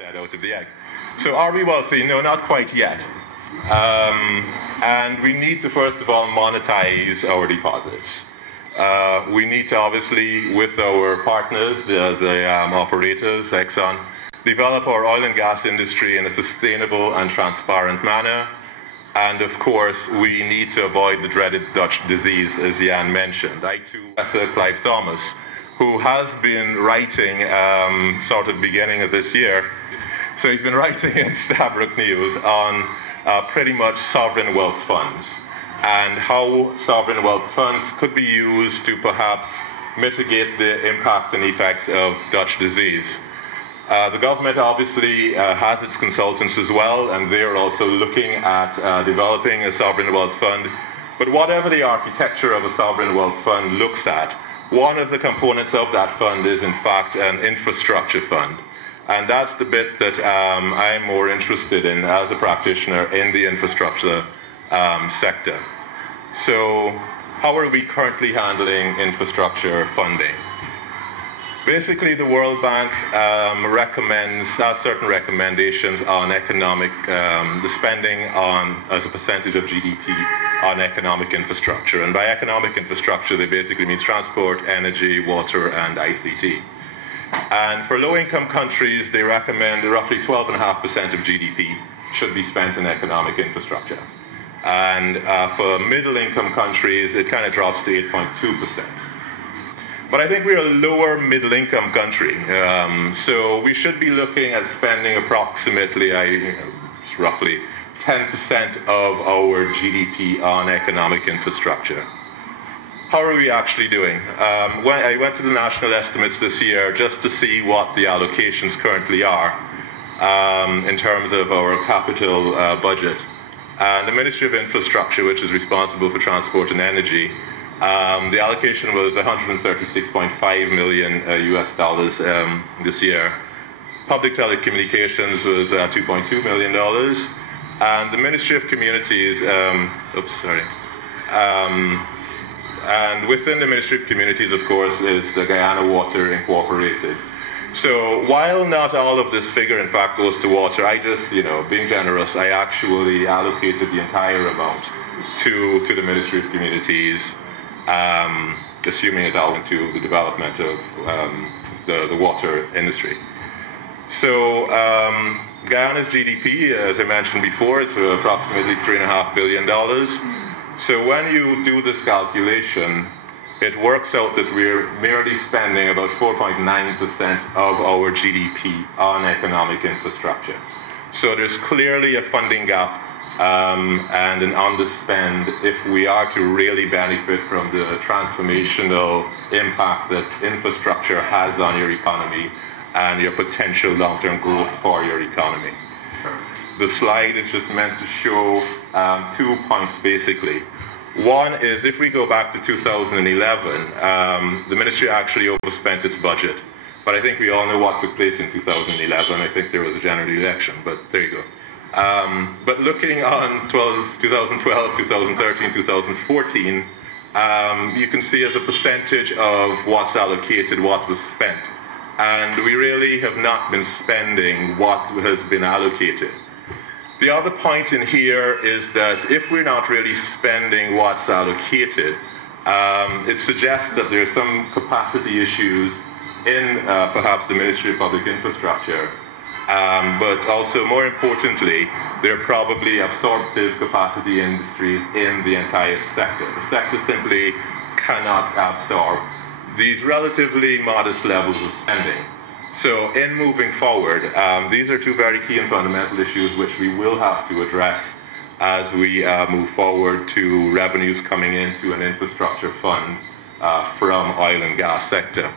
said, out of the egg. So are we wealthy? No, not quite yet. And we need to, first of all, monetize our deposits. We need to, obviously, with our partners, the operators, Exxon, develop our oil and gas industry in a sustainable and transparent manner. And of course, we need to avoid the dreaded Dutch disease, as Jan mentioned. I too, Professor Clive Thomas, who has been writing sort of beginning of this year. So he's been writing in Stabroek News on pretty much sovereign wealth funds and how sovereign wealth funds could be used to perhaps mitigate the impact and effects of Dutch disease. The government obviously has its consultants as well, and they're also looking at developing a sovereign wealth fund. But whatever the architecture of a sovereign wealth fund looks at, one of the components of that fund is in fact an infrastructure fund. And that's the bit that I'm more interested in as a practitioner in the infrastructure sector. So how are we currently handling infrastructure funding? Basically, the World Bank has certain recommendations on economic, the spending on, as a percentage of GDP on economic infrastructure. And by economic infrastructure, they basically mean transport, energy, water, and ICT. And for low-income countries, they recommend roughly 12.5% of GDP should be spent in economic infrastructure. And for middle-income countries, it kind of drops to 8.2%. But I think we're a lower middle-income country, so we should be looking at spending approximately, roughly 10% of our GDP on economic infrastructure. How are we actually doing? I went to the national estimates this year just to see what the allocations currently are in terms of our capital budget. And the Ministry of Infrastructure, which is responsible for transport and energy, the allocation was 136.5 million US dollars this year. Public telecommunications was $2.2 million. And the Ministry of Communities, and within the Ministry of Communities, of course, is the Guyana Water Incorporated. So while not all of this figure, in fact, goes to water, I just, being generous, I actually allocated the entire amount to the Ministry of Communities, assuming it all went to the development of the water industry. So Guyana's GDP, as I mentioned before, it's approximately $3.5 billion. So when you do this calculation, it works out that we're merely spending about 4.9% of our GDP on economic infrastructure. So there's clearly a funding gap and an underspend if we are to really benefit from the transformational impact that infrastructure has on your economy and your potential long-term growth for your economy. The slide is just meant to show 2 points basically. One is, if we go back to 2011, the ministry actually overspent its budget. But I think we all know what took place in 2011. I think there was a general election, but there you go. But looking on 2012, 2013, 2014, you can see as a percentage of what's allocated, what was spent. And we really have not been spending what has been allocated. The other point in here is that if we're not really spending what's allocated, it suggests that there are some capacity issues in perhaps the Ministry of Public Infrastructure, but also more importantly, there are probably absorptive capacity industries in the entire sector. The sector simply cannot absorb these relatively modest levels of spending. So in moving forward, these are two very key and fundamental issues which we will have to address as we move forward to revenues coming into an infrastructure fund from oil and gas sector.